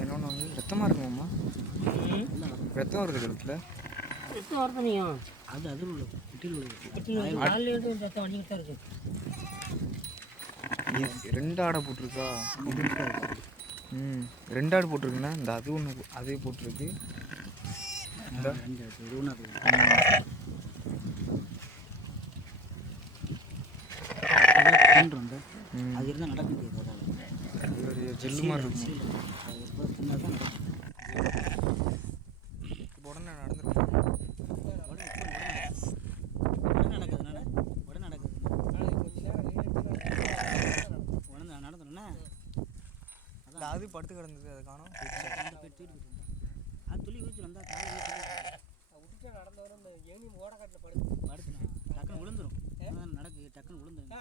என்னொன்று வந்து ரத்தமாக இருக்குமாம்மா? ரத்தம் வருது கழுத்தில். ரத்தம் வருது நீங்க அது அது ரத்தம் வண்டிக்கிட்டு தான் இருக்கு. 2 ஆடை போட்டிருக்கா. 2 ஆடு போட்டிருக்குண்ணா. இந்த அது ஒன்று அதே போட்டிருக்கு. அது இருந்தால் நடக்க முடியாது. ஜெல்லு மாதிரி இருக்கும். இப்போ உடனே நடந்துருக்கேன். அது படுத்து கிடந்தது, அதை காணோம். அது துளி ஊற்றி வந்தால் விட்டுட்டு நடந்தவரும் ஏனி ஓடக்காட்டில் படுத்து டக்குன்னு விழுந்துடும். நடக்கு டக்குன்னு விழுந்துடும்.